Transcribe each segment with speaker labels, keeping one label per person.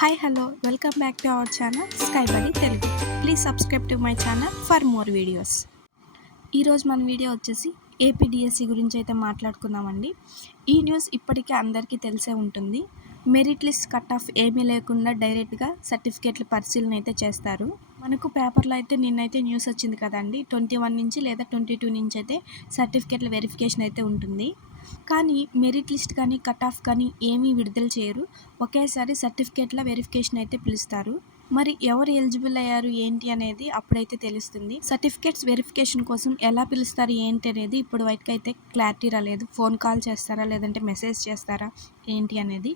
Speaker 1: Hi hello welcome back to our channel sky buddy Telugu please subscribe to my channel for more videos ఈరోజు మన video వచ్చేసి APDSC గురించి అయితే మాట్లాడుకుందామండి. ఈ న్యూస్ ఇప్పటికే అందరికీ తెలిసే ఉంటుంది. మెరిట్ లిస్ట్ కట్ ఆఫ్ ఏమీ లేకుండా డైరెక్ట్గా సర్టిఫికేట్ల పరిశీలన అయితే చేస్తారు. మనకు పేపర్లో అయితే నిన్నైతే న్యూస్ వచ్చింది కదండి. ట్వంటీ వన్ నుంచి లేదా ట్వంటీ టూ నుంచి అయితే సర్టిఫికేట్ల వెరిఫికేషన్ అయితే ఉంటుంది. కానీ మెరిట్ లిస్ట్ కానీ కట్ ఆఫ్ కానీ ఏమీ విడుదల చేయరు. ఒకేసారి సర్టిఫికేట్ల వెరిఫికేషన్ అయితే పిలుస్తారు. మరి ఎవరు ఎలిజిబుల్ అయ్యారు ఏంటి అనేది అప్పుడైతే తెలుస్తుంది. సర్టిఫికేట్స్ వెరిఫికేషన్ కోసం ఎలా పిలుస్తారు ఏంటి అనేది ఇప్పుడు వైట్కి అయితే క్లారిటీ రాలేదు. ఫోన్ కాల్ చేస్తారా లేదంటే మెసేజ్ చేస్తారా ఏంటి అనేది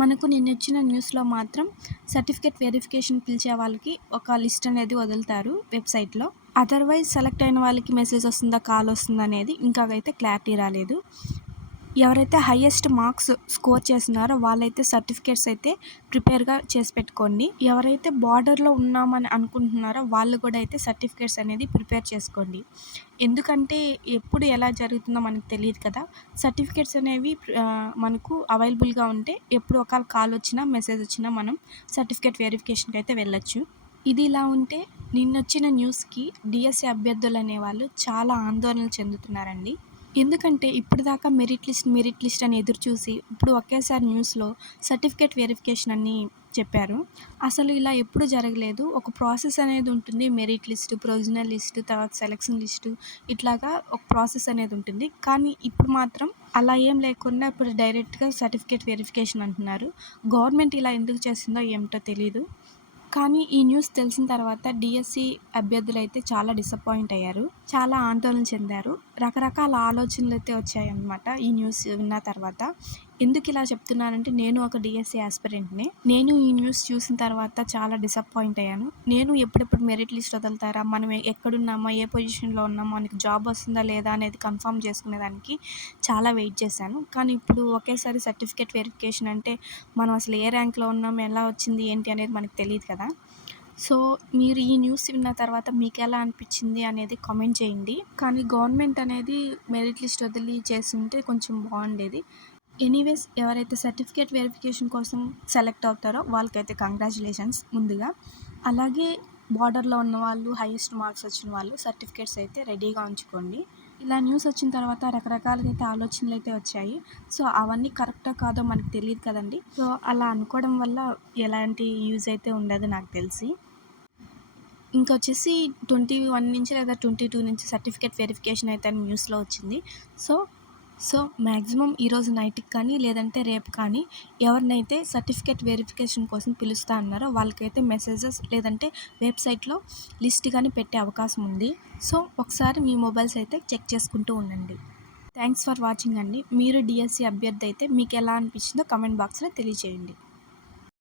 Speaker 1: మనకు నిన్న వచ్చిన న్యూస్లో మాత్రం సర్టిఫికేట్ వెరిఫికేషన్ పిలిచే వాళ్ళకి ఒక లిస్ట్ అనేది వదులుతారు వెబ్సైట్లో. అదర్వైజ్ సెలెక్ట్ అయిన వాళ్ళకి మెసేజ్ వస్తుందా కాల్ వస్తుందా అనేది ఇంకా అయితే క్లారిటీ రాలేదు. ఎవరైతే హయ్యెస్ట్ మార్క్స్ స్కోర్ చేస్తున్నారో వాళ్ళైతే సర్టిఫికేట్స్ అయితే ప్రిపేర్గా చేసి పెట్టుకోండి. ఎవరైతే బార్డర్లో ఉన్నామని అనుకుంటున్నారో వాళ్ళు కూడా అయితే సర్టిఫికేట్స్ అనేది ప్రిపేర్ చేసుకోండి. ఎందుకంటే ఎప్పుడు ఎలా జరుగుతుందో మనకు తెలియదు కదా. సర్టిఫికేట్స్ అనేవి మనకు అవైలబుల్గా ఉంటే ఎప్పుడు ఒకవేళ కాల్ వచ్చినా మెసేజ్ వచ్చినా మనం సర్టిఫికేట్ వెరిఫికేషన్కి అయితే వెళ్ళొచ్చు. ఇది ఇలా ఉంటే నిన్నొచ్చిన న్యూస్కి డిఎస్సి అభ్యర్థులు అనేవాళ్ళు చాలా ఆందోళన చెందుతున్నారండి. ఎందుకంటే ఇప్పటిదాకా మెరిట్ లిస్ట్ మెరిట్ లిస్ట్ అని ఎదురు చూసి ఇప్పుడు ఒకేసారి న్యూస్లో సర్టిఫికేట్ వెరిఫికేషన్ అని చెప్పారు. అసలు ఇలా ఎప్పుడు జరగలేదు. ఒక ప్రాసెస్ అనేది ఉంటుంది. మెరిట్ లిస్ట్ ప్రొవిజనల్ లిస్ట్ తర్వాత సెలక్షన్ లిస్టు ఇట్లాగా ఒక ప్రాసెస్ అనేది ఉంటుంది. కానీ ఇప్పుడు మాత్రం అలా ఏం లేకుండా ఇప్పుడు డైరెక్ట్గా సర్టిఫికేట్ వెరిఫికేషన్ అంటున్నారు. గవర్నమెంట్ ఇలా ఎందుకు చేసిందో ఏమిటో తెలియదు కానీ ఈ న్యూస్ తెలిసిన తర్వాత డిఎస్సి అభ్యర్థులు అయితే చాలా డిసప్పాయింట్ అయ్యారు. చాలా ఆందోళన చెందారు. రకరకాల ఆలోచనలు అయితే వచ్చాయన్నమాట ఈ న్యూస్ విన్న తర్వాత. ఎందుకు ఇలా చెప్తున్నానంటే నేను ఒక డిఎస్సి ఆస్పిరెంట్ని నేను ఈ న్యూస్ చూసిన తర్వాత చాలా డిసప్పాయింట్ అయ్యాను. నేను ఎప్పుడెప్పుడు మెరిట్ లిస్ట్ వదులుతారా? మనం ఎక్కడున్నామా? ఏ పొజిషన్లో ఉన్నామో? మనకి జాబ్ వస్తుందా లేదా అనేది కన్ఫర్మ్ చేసుకునేదానికి చాలా వెయిట్ చేశాను. కానీ ఇప్పుడు ఒకేసారి సర్టిఫికేట్ వెరిఫికేషన్ అంటే మనం అసలు ఏ ర్యాంక్లో ఉన్నాం? ఎలా వచ్చింది? ఏంటి అనేది మనకు తెలియదు కదా. సో మీరు ఈ న్యూస్ విన్న తర్వాత మీకు ఎలా అనిపించింది అనేది కామెంట్ చేయండి. కానీ గవర్నమెంట్ అనేది మెరిట్ లిస్ట్ వదిలి చేస్తుంటే కొంచెం బాగుండేది. ఎనీవేస్ ఎవరైతే సర్టిఫికేట్ వెరిఫికేషన్ కోసం సెలెక్ట్ అవుతారో వాళ్ళకైతే కంగ్రాచులేషన్స్ ముందుగా. అలాగే బార్డర్లో ఉన్న వాళ్ళు హైయెస్ట్ మార్క్స్ వచ్చిన వాళ్ళు సర్టిఫికేట్స్ అయితే రెడీగా ఉంచుకోండి. ఇలా న్యూస్ వచ్చిన తర్వాత రకరకాలైతే అయితే ఆలోచనలు అయితే వచ్చాయి. సో అవన్నీ కరెక్టా కాదో మనకు తెలియదు కదండి. సో అలా అనుకోవడం వల్ల ఎలాంటి యూజ్ అయితే ఉండదు నాకు తెలిసి. ఇంకొచ్చేసి ట్వంటీ వన్ నుంచి లేదా ట్వంటీ టూ నుంచి సర్టిఫికేట్ వెరిఫికేషన్ అయితే న్యూస్లో వచ్చింది. సో సో మ్యాక్సిమం ఈరోజు నైట్కి కానీ లేదంటే రేపు కానీ ఎవరినైతే సర్టిఫికేట్ వెరిఫికేషన్ కోసం పిలుస్తా అన్నారో వాళ్ళకైతే మెసేజెస్ లేదంటే వెబ్సైట్లో లిస్ట్ కానీ పెట్టే అవకాశం ఉంది. సో ఒకసారి మీ మొబైల్స్ అయితే చెక్ చేసుకుంటూ ఉండండి. థ్యాంక్స్ ఫర్ వాచింగ్ అండి. మీరు డిఎస్సి అభ్యర్థి అయితే మీకు ఎలా అనిపించిందో కమెంట్ బాక్స్లో తెలియజేయండి